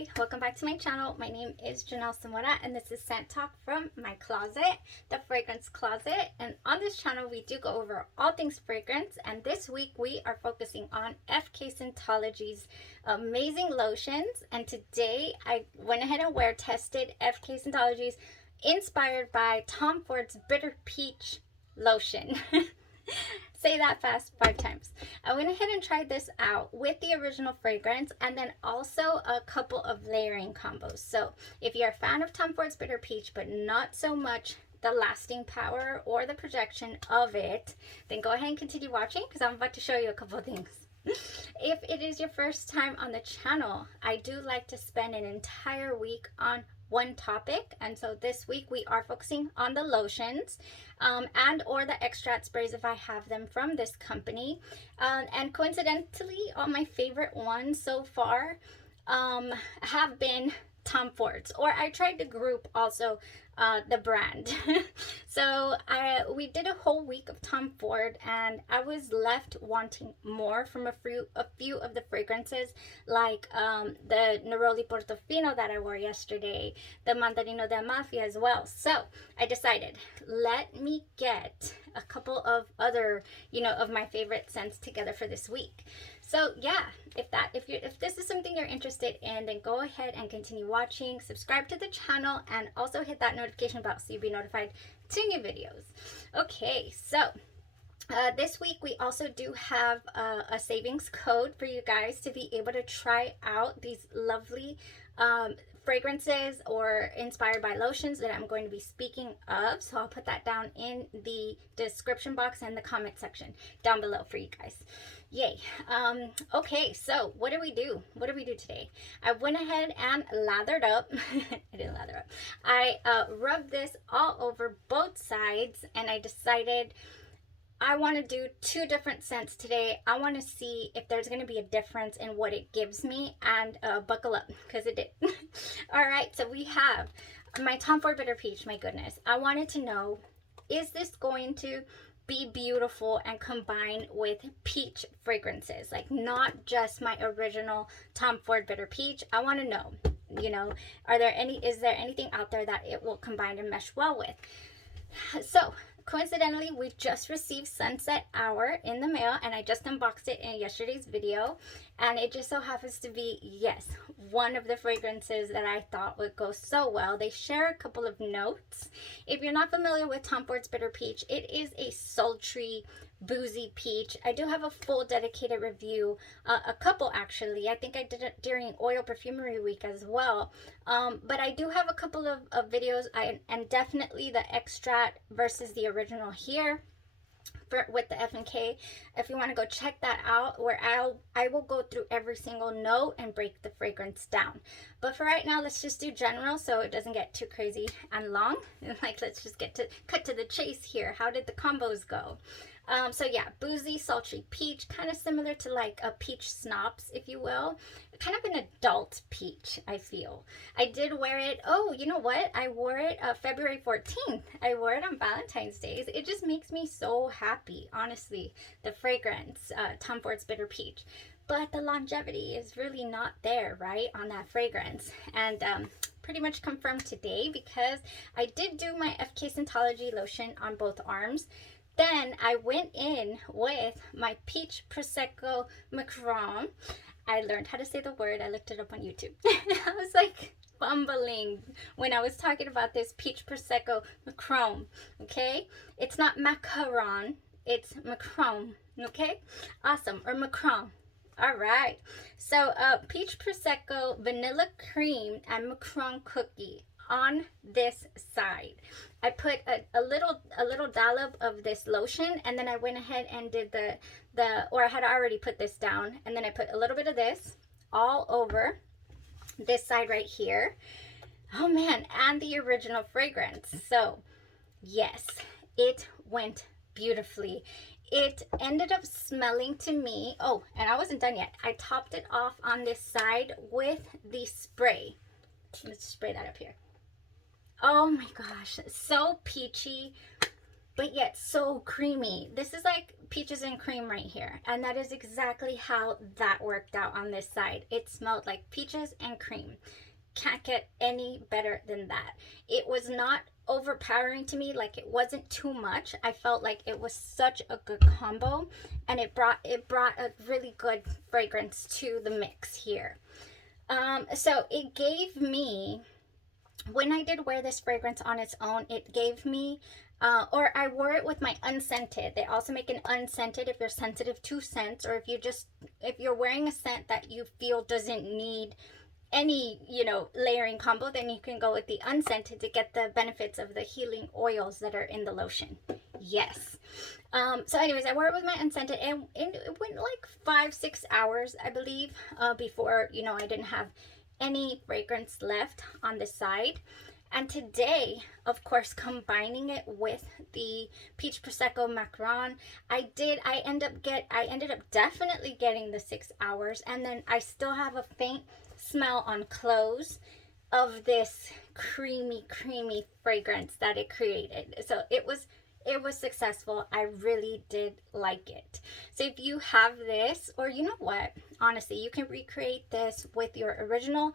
Hi, welcome back to my channel. My name is Janelle Samora and this is Scent Talk from my closet, the fragrance closet. And on this channel we do go over all things fragrance, and this week we are focusing on FK Scent-Ology's amazing lotions. And today I went ahead and wear tested FK Scent-Ology's inspired by Tom Ford's Bitter Peach lotion. Say that fast 5 times. I went ahead and tried this out with the original fragrance and then also a couple of layering combos. So if you're a fan of Tom Ford's Bitter Peach but not so much the lasting power or the projection of it, then go ahead and continue watching because I'm about to show you a couple of things. If it is your first time on the channel, I do like to spend an entire week on one topic, and so this week we are focusing on the lotions and or the extract sprays if I have them from this company, and coincidentally all my favorite ones so far have been Tom Ford's, or I tried to group also the brand. So we did a whole week of Tom Ford and I was left wanting more from a few of the fragrances, like the Neroli Portofino that I wore yesterday, the Mandarino de Amalfi as well. So I decided, let me get a couple of other, of my favorite scents together for this week. So yeah, if this is something you're interested in, then go ahead and continue watching, subscribe to the channel, and also hit that notification bell so you'll be notified to new videos. Okay, so this week we also do have a savings code for you guys to be able to try out these lovely fragrances or inspired by lotions that I'm going to be speaking of. So I'll put that down in the description box and the comment section down below for you guys. Yay. Okay, so what do we do? What do we do today? I went ahead and lathered up. I didn't lather up. I rubbed this all over both sides, and I decided I want to do 2 different scents today. I want to see if there's going to be a difference in what it gives me, and buckle up because it did. All right, so we have my Tom Ford Bitter Peach. My goodness, I wanted to know, is this going to be beautiful and combine with peach fragrances, like not just my original Tom Ford Bitter Peach? I want to know, is there anything out there that it will combine and mesh well with? So coincidentally, we just received Sunset Hour in the mail, and I just unboxed it in yesterday's video, and it just so happens to be, yes, one of the fragrances that I thought would go so well. They share a couple of notes. If you're not familiar with Tom Ford's Bitter Peach, it is a sultry, boozy peach. I do have a full dedicated review, a couple actually. I think I did it during Oil Perfumery Week as well. But I do have a couple of videos, and definitely the extract versus the original here with the FK. If you want to go check that out, where I will go through every single note and break the fragrance down. But for right now, let's just do general so it doesn't get too crazy and long. Like, let's just cut to the chase here. How did the combos go? So yeah, boozy, sultry peach, kind of similar to like a peach schnapps, if you will. Kind of an adult peach, I feel. I did wear it, oh, you know what? I wore it February 14th. I wore it on Valentine's Day. It just makes me so happy, honestly, the fragrance, Tom Ford's Bitter Peach. But the longevity is really not there, right, on that fragrance. And pretty much confirmed today because I did do my FK Scent-Ology lotion on both arms. Then I went in with my Peach Prosecco Macron. I learned how to say the word. I looked it up on YouTube. I was like fumbling when I was talking about this Peach Prosecco Macron, okay? It's not macaron, it's Macron, okay? Awesome, or Macron. All right. So Peach Prosecco Vanilla Cream and Macron Cookie on this side. I put a little dollop of this lotion, and then I went ahead and did or I had already put this down, and then I put a little bit of this all over this side right here. Oh man, and the original fragrance. So yes, it went beautifully. It ended up smelling to me, oh, and I wasn't done yet. I topped it off on this side with the spray. Let's spray that up here. Oh my gosh, so peachy, but yet so creamy. This is like peaches and cream right here, and that is exactly how that worked out on this side. It smelled like peaches and cream. Can't get any better than that. It was not overpowering to me, like it wasn't too much. I felt like it was such a good combo, and it brought a really good fragrance to the mix here. So it gave me, when I did wear this fragrance on its own, it gave me or I wore it with my unscented. They also make an unscented if you're sensitive to scents, or if you're wearing a scent that you feel doesn't need any, layering combo, then you can go with the unscented to get the benefits of the healing oils that are in the lotion. Yes. So anyways, I wore it with my unscented, and it went like 5-6 hours, I believe, before, I didn't have any fragrance left on the side. And today, of course, combining it with the peach prosecco macaron, I ended up definitely getting the 6 hours, and then I still have a faint smell on clothes of this creamy fragrance that it created. So it was successful. I really did like it. So if you have this, or you know what, honestly, you can recreate this with your original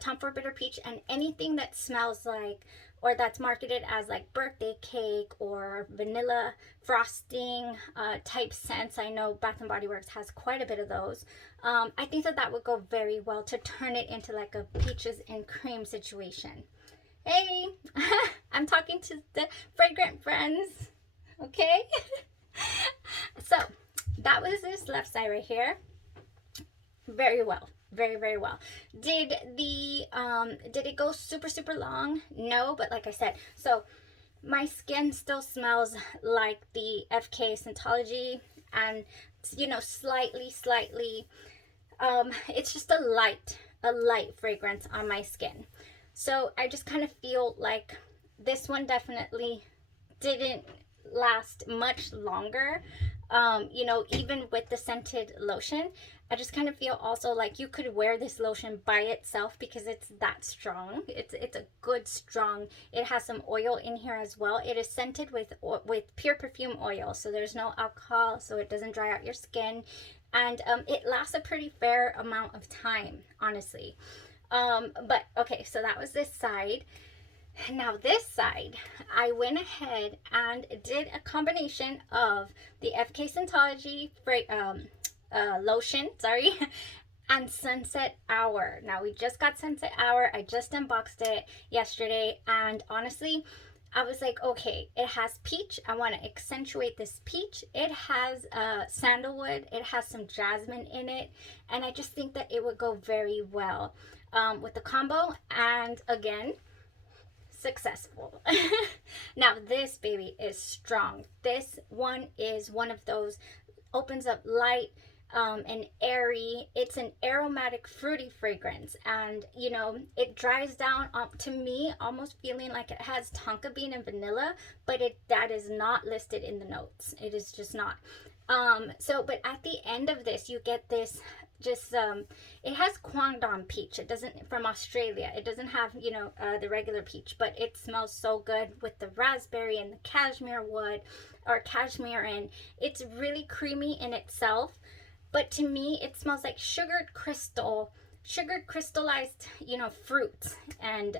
Tom Ford Bitter Peach, and anything that smells like, or that's marketed as like birthday cake or vanilla frosting type scents. I know Bath and Body Works has quite a bit of those. I think that would go very well to turn it into like a peaches and cream situation. Hey, I'm talking to the fragrant friends, okay? So that was this left side right here. Very well, very well. Did it go super long? No, but like I said, so my skin still smells like the FK Scent-Ology, and slightly, it's just a light fragrance on my skin. So I just kind of feel like this one definitely didn't last much longer. Even with the scented lotion, I just kind of feel also like you could wear this lotion by itself because it's that strong. It's a good strong. It has some oil in here as well. It is scented with pure perfume oil, so there's no alcohol, so it doesn't dry out your skin, and it lasts a pretty fair amount of time, honestly. But okay, so that was this side. Now this side, I went ahead and did a combination of the FK Scent-Ology lotion, and Sunset Hour. Now we just got Sunset Hour. I just unboxed it yesterday, and honestly, I was like, okay, it has peach. I want to accentuate this peach. It has sandalwood. It has some jasmine in it, and I just think that it would go very well with the combo. And again, successful. Now this baby is strong. This one is one of those, opens up light and airy. It's an aromatic fruity fragrance, and it dries down to me almost feeling like it has tonka bean and vanilla, but that is not listed in the notes. It is just not. But at the end of this, you get this just it has Guangdong peach. It doesn't, from Australia. It doesn't have the regular peach, but it smells so good with the raspberry and the cashmere wood, or cashmere, and it's really creamy in itself. But to me, it smells like sugared crystallized fruits, and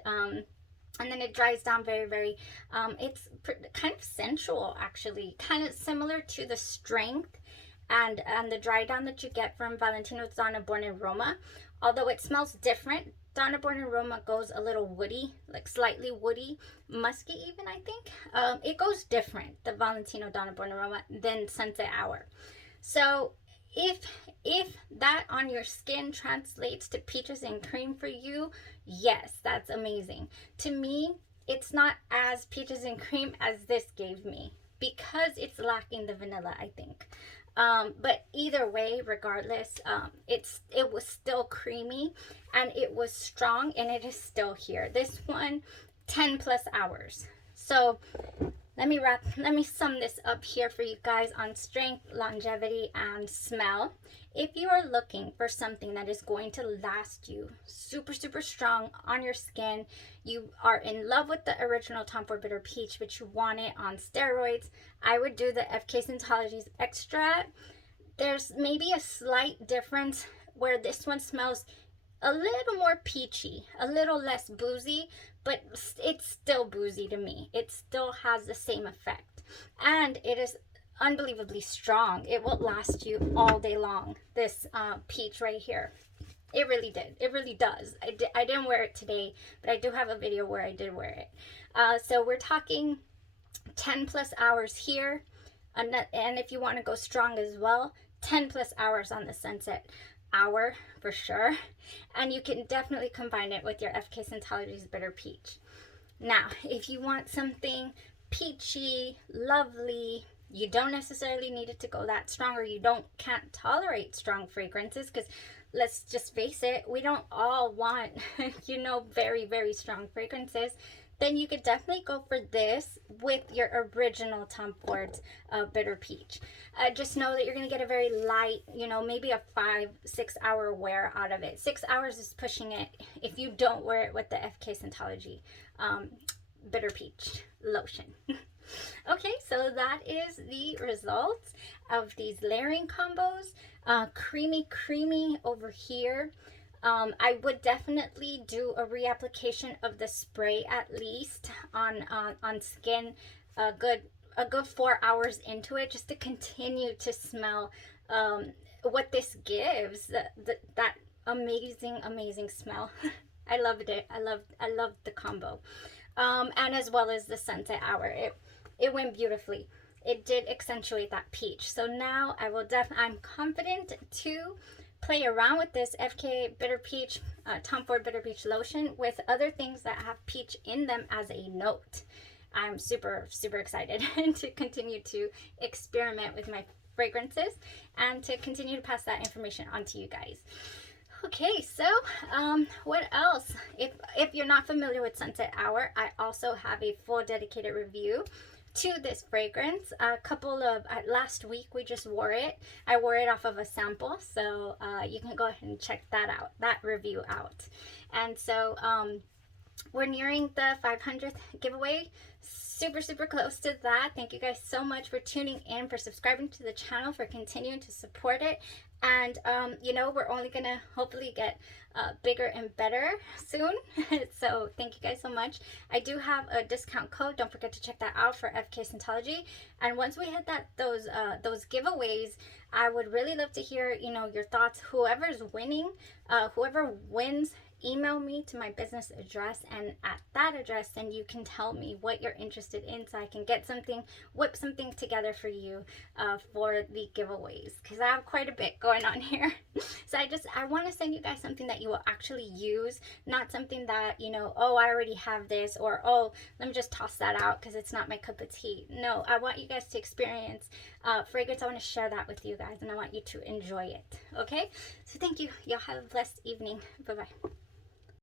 then it dries down very it's kind of sensual, actually, kind of similar to the strength and the dry down that you get from Valentino's Donna Born Aroma, although it smells different. Donna Born Aroma goes a little woody, like slightly woody, musky even, I think. It goes different, the Valentino Donna Born Aroma, than Sunset Hour. So if that on your skin translates to peaches and cream for you, yes, that's amazing. To me, it's not as peaches and cream as this gave me, because it's lacking the vanilla, I think. But either way, regardless, it was still creamy, and it was strong, and it is still here. This one, 10+ hours. So Let me sum this up here for you guys on strength, longevity, and smell. If you are looking for something that is going to last you super, super strong on your skin, you are in love with the original Tom Ford Bitter Peach, but you want it on steroids, I would do the FK Scent-Ology's Extract. There's maybe a slight difference where this one smells a little more peachy, a little less boozy, but it's still boozy to me. It still has the same effect. And it is unbelievably strong. It will last you all day long, this peach right here. It really did. It really does. I didn't wear it today, but I do have a video where I did wear it. So we're talking 10 plus hours here. And if you want to go strong as well, 10 plus hours on the Sunset Hour for sure. And you can definitely combine it with your FK Scent-Ology's Bitter Peach. Now, if you want something peachy, lovely, you don't necessarily need it to go that strong, or you can't tolerate strong fragrances, because let's just face it, we don't all want, very, very strong fragrances. Then you could definitely go for this with your original Tom Ford's Bitter Peach. Just know that you're going to get a very light, maybe a 5-6 hour wear out of it. 6 hours is pushing it if you don't wear it with the FK Scent-Ology Bitter Peach lotion. Okay, so that is the results of these layering combos. Creamy over here. I would definitely do a reapplication of the spray at least on skin a good 4 hours into it, just to continue to smell what this gives, that amazing smell. I loved it. I loved the combo, and as well as the Sunset Hour. It went beautifully. It did accentuate that peach. So now I'm confident to play around with this FK Bitter Peach, Tom Ford Bitter Peach lotion with other things that have peach in them as a note. I'm super, super excited to continue to experiment with my fragrances and to continue to pass that information on to you guys. Okay, so what else? If you're not familiar with Sunset Hour, I also have a full dedicated review to this fragrance. Last week we just wore it. I wore it off of a sample, so you can go ahead and check that review out. And so we're nearing the 500th giveaway. Super close to that. Thank you guys so much for tuning in, for subscribing to the channel, for continuing to support it. And we're only gonna hopefully get bigger and better soon. So thank you guys so much. I do have a discount code. Don't forget to check that out for FK Scent-Ology. And once we hit those giveaways, I would really love to hear your thoughts. Whoever wins, email me to my business address, and at that address then you can tell me what you're interested in, so I can whip something together for you for the giveaways, because I have quite a bit going on here. So I want to send you guys something that you will actually use, not something that oh, I already have this, or oh, let me just toss that out because it's not my cup of tea. No, I want you guys to experience fragrance. I want to share that with you guys, and I want you to enjoy it. Okay, so thank you. Y'all have a blessed evening. Bye bye.